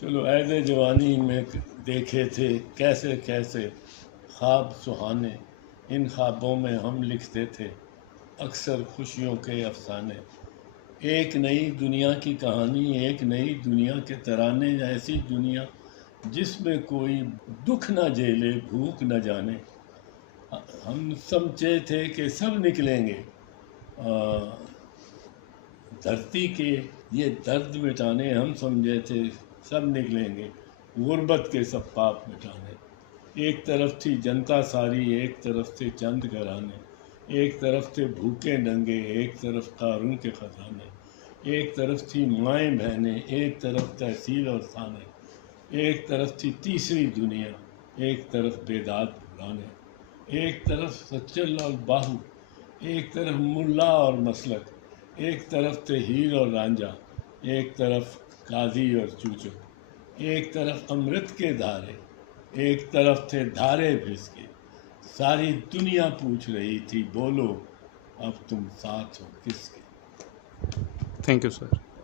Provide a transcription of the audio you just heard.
چلو عہد جوانی میں دیکھے تھے کیسے کیسے خواب سہانے، ان خوابوں میں ہم لکھتے تھے اکثر خوشیوں کے افسانے۔ ایک نئی دنیا کی کہانی، ایک نئی دنیا کے ترانے، ایسی دنیا جس میں کوئی دکھ نہ جھیلے، بھوک نہ جانے۔ ہم سمجھے تھے کہ سب نکلیں گے دھرتی کے یہ درد مٹانے، ہم سمجھے تھے سب نکلیں گے غربت کے سب پاپ مٹانے۔ ایک طرف تھی جنتا ساری، ایک طرف تھے چند گھرانے، ایک طرف تھے بھوکے ننگے، ایک طرف قارون کے خزانے، ایک طرف تھی مائیں بہنیں، ایک طرف تحصیل اور تھانے، ایک طرف تھی تیسری دنیا، ایک طرف بیداد پرانے، ایک طرف سچل اور باہو، ایک طرف ملا اور مسلک، ایک طرف تھے ہیر اور رانجھا، ایک طرف قاضی اور چوچک، ایک طرف امرت کے دھارے، ایک طرف تھے دھارے بھس کے۔ ساری دنیا پوچھ رہی تھی بولو اب تم ساتھ ہو کس کے۔ Thank you sir.